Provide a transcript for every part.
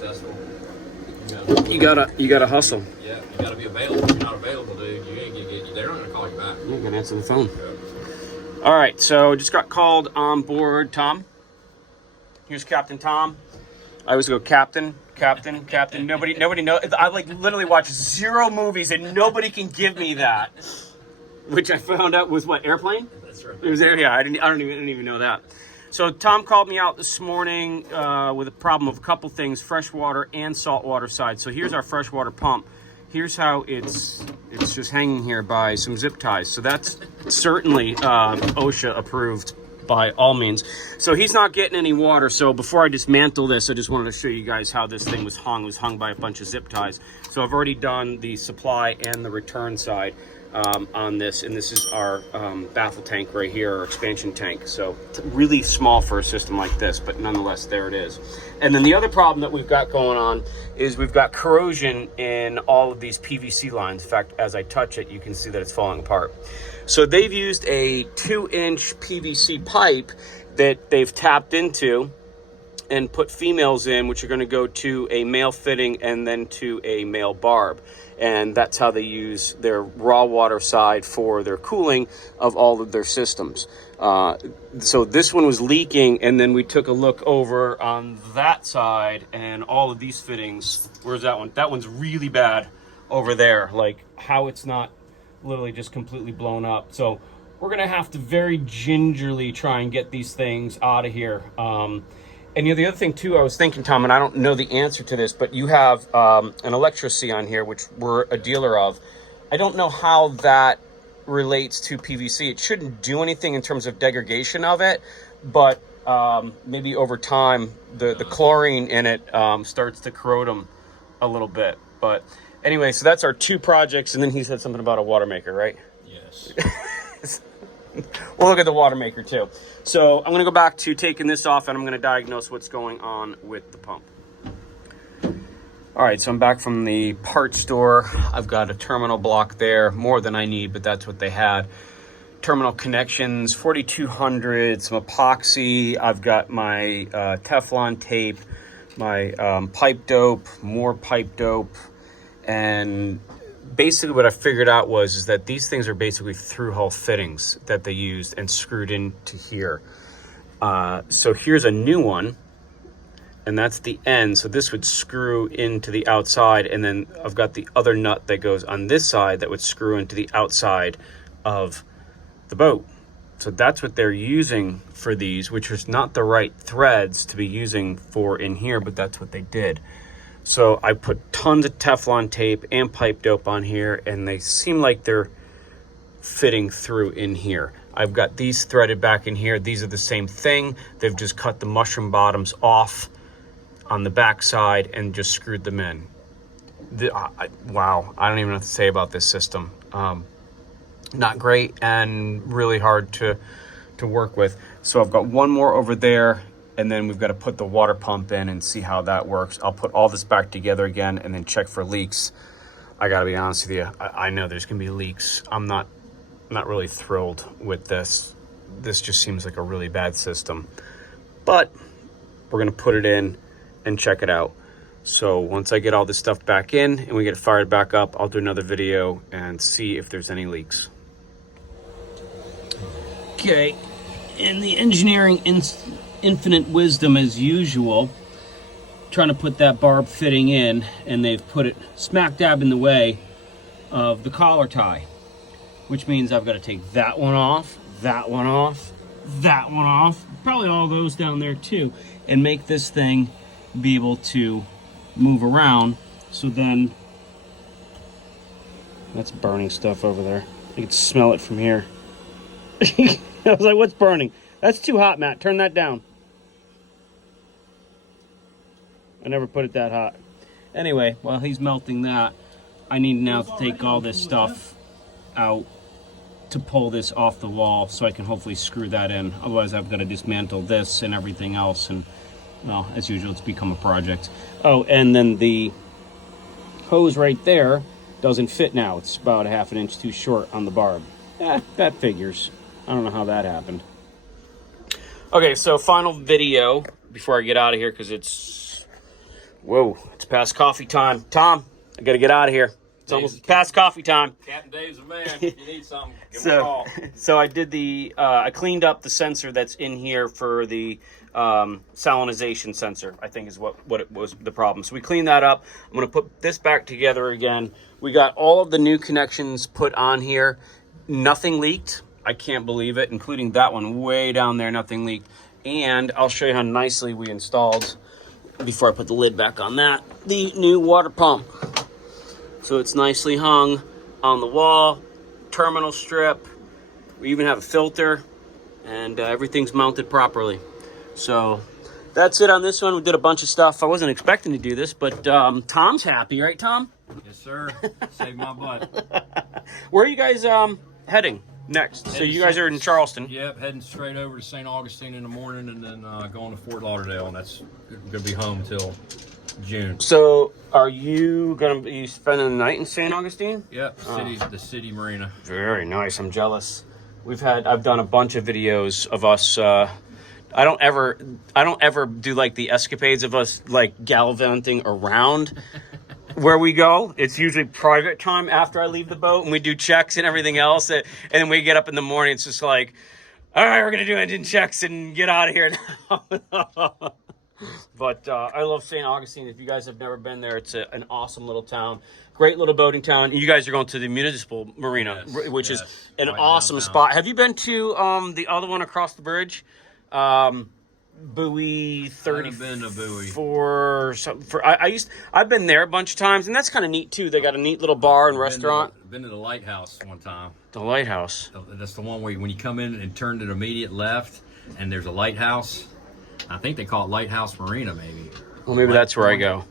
successful, you gotta hustle. Yeah, you gotta be available. If you're not available, dude, they're not gonna call you back. You're gonna answer the phone. Yeah. All right, so just got called on board. Tom, here's Captain Tom. I always go Captain. Nobody knows. I like literally watch 0 movies and nobody can give me that. Which I found out was what, airplane? That's right. It was there. Yeah, I didn't even know that. So Tom called me out this morning with a problem of a couple things, freshwater and saltwater side. So here's our freshwater pump. Here's how it's just hanging here by some zip ties. So that's certainly OSHA approved by all means. So he's not getting any water. So before I dismantle this, I just wanted to show you guys how this thing was hung. It was hung by a bunch of zip ties. So I've already done the supply and the return side on this, and this is our baffle tank right here, our expansion tank. So it's really small for a system like this, but nonetheless, there it is. And then the other problem that we've got going on is we've got corrosion in all of these PVC lines. In fact, as I touch it, you can see that it's falling apart. So they've used a 2-inch PVC pipe that they've tapped into and put females in, which are going to go to a male fitting and then to a male barb. And that's how they use their raw water side for their cooling of all of their systems. So this one was leaking, and then we took a look over on that side, and all of these fittings, where's that one? That one's really bad over there, like how it's not literally just completely blown up. So we're gonna have to very gingerly try and get these things out of here. And the other thing too, I was thinking, Tom, and I don't know the answer to this, but you have an Electro-C on here, which we're a dealer of. I don't know how that relates to PVC. It shouldn't do anything in terms of degradation of it, but maybe over time, the chlorine in it starts to corrode them a little bit. But anyway, so that's our 2 projects, and then he said something about a Watermaker, right? Yes. We'll look at the Watermaker too. So I'm going to go back to taking this off, and I'm going to diagnose what's going on with the pump. All right, so I'm back from the parts store. I've got a terminal block there, more than I need, but that's what they had. Terminal connections, 4200, some epoxy. I've got my Teflon tape, my pipe dope, more pipe dope, and basically what I figured out is that these things are basically through-hole fittings that they used and screwed into here. So here's a new one, and that's the end. So this would screw into the outside, and then I've got the other nut that goes on this side that would screw into the outside of the boat. So that's what they're using for these, which is not the right threads to be using for in here, but that's what they did. So I put tons of Teflon tape and pipe dope on here, and they seem like they're fitting through in here. I've got these threaded back in here. These are the same thing. They've just cut the mushroom bottoms off on the back side and just screwed them in. Wow, I don't even know what to say about this system. Not great and really hard to work with. So I've got one more over there, and then we've got to put the water pump in and see how that works. I'll put all this back together again and then check for leaks. I gotta be honest with you, I know there's gonna be leaks. I'm not really thrilled with this. This just seems like a really bad system. But we're gonna put it in and check it out. So once I get all this stuff back in and we get it fired back up, I'll do another video and see if there's any leaks. Okay, in the engineering infinite wisdom as usual, trying to put that barb fitting in, and they've put it smack dab in the way of the collar tie, which means I've got to take that one off, that one off, that one off, probably all those down there too, and make this thing be able to move around. So then, that's burning stuff over there. You can smell it from here. I was like, what's burning? That's too hot, Matt. Turn that down. I never put it that hot. Anyway, while he's melting that, I need now to take all this stuff out to pull this off the wall so I can hopefully screw that in. Otherwise, I've got to dismantle this and everything else. And, well, as usual, it's become a project. Oh, and then the hose right there doesn't fit now. It's about 1/2 inch too short on the barb. That figures. I don't know how that happened. Okay, so final video before I get out of here, because it's Whoa, it's past coffee time. Tom, I got to get out of here. It's almost past coffee time. Captain Dave's a man. If you need something, give him a call. So I did I cleaned up the sensor that's in here for the salinization sensor, I think is what it was the problem. So we cleaned that up. I'm going to put this back together again. We got all of the new connections put on here. Nothing leaked. I can't believe it, including that one way down there, nothing leaked. And I'll show you how nicely we installed, before I put the lid back on that, the new water pump. So it's nicely hung on the wall, terminal strip. We even have a filter, and everything's mounted properly. So that's it on this one. We did a bunch of stuff. I wasn't expecting to do this, but Tom's happy, right, Tom? Yes, sir. Saved my butt. Where are you guys heading next? So you guys are in Charleston. Yep, heading straight over to St. Augustine in the morning, and then going to Fort Lauderdale, and that's going to be home till June. So are you going to be spending the night in St. Augustine? Yep, the city marina. Very nice. I'm jealous. I've done a bunch of videos of us. I don't ever do like the escapades of us like gallivanting around where we go. It's usually private time after I leave the boat, and we do checks and everything else. And then we get up in the morning. It's just like, all right, we're gonna do engine checks and get out of here now. But I love St. Augustine. If you guys have never been there, it's an awesome little town. Great little boating town. You guys are going to the municipal marina, which is an awesome spot. Have you been to the other one across the bridge? Buoy 30. I've been to Buoy. I've been there a bunch of times, and that's kind of neat too. They got a neat little bar and restaurant. Been to the lighthouse one time. The lighthouse. That's the one where when you come in and turn to the immediate left, and there's a lighthouse. I think they call it Lighthouse Marina, maybe. Well, maybe that's where I go.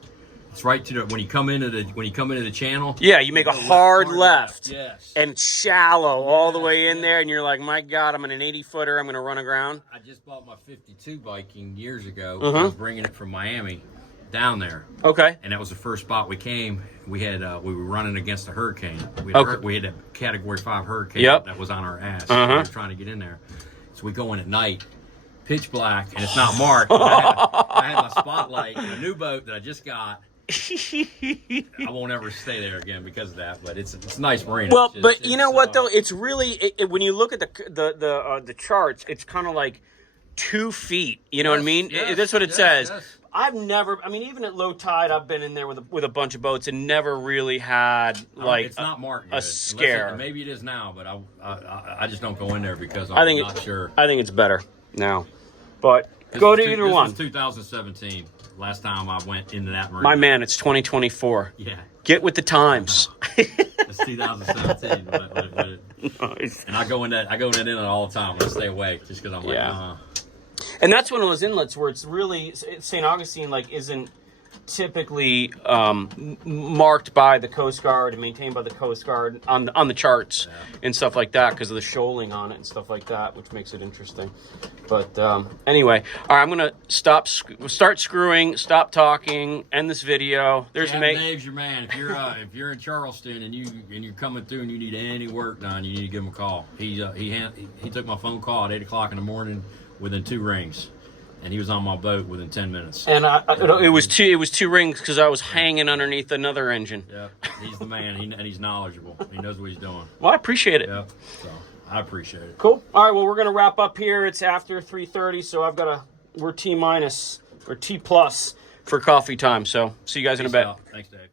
It's right to when you come into the channel. Yeah, you make a hard left. Yes. And it's shallow all the way in there, and you're like, my God, I'm in an 80-footer. I'm going to run aground. I just bought my 52 Viking years ago. I was bringing it from Miami down there. Okay. And that was the first spot we came. We were running against a hurricane. We had a Category 5 hurricane that was on our ass. We were trying to get in there. So we go in at night. Pitch black, and it's not marked. I had my spotlight in a new boat that I just got. I won't ever stay there again because of that, but it's a nice marina. Well, but you know what though? It's really when you look at the charts, it's kind of like 2 feet. You know what I mean? That's what it says. Yes. I've never. I mean, even at low tide, I've been in there with a bunch of boats and never really had like it's not marked a scare. Maybe it is now, but I just don't go in there because I'm not sure. I think it's better now. But go to either one. This was 2017. Last time I went into that marina. My man, it's 2024. Yeah. Get with the times. It's 2017. Nice. And I go in that inlet all the time. I stay awake just because I'm like, And that's one of those inlets where it's really St. Augustine isn't typically marked by the Coast Guard and maintained by the Coast Guard on the charts and stuff like that because of the shoaling on it and stuff like that, which makes it interesting. But anyway, all right, I'm gonna start screwing, stop talking, end this video. There's Dave's your man. If you're in Charleston and you're coming through and you need any work done, you need to give him a call. He took my phone call at 8 o'clock in the morning within 2 rings. And he was on my boat within 10 minutes. And it was 2 rings because I was hanging underneath another engine. Yeah, he's the man, and he's knowledgeable. He knows what he's doing. Well, I appreciate it. Yeah, so I appreciate it. Cool. All right, well, we're gonna wrap up here. It's after 3:30, so we're T- or T+ for coffee time. So see you guys in a bit. Thanks, Dave.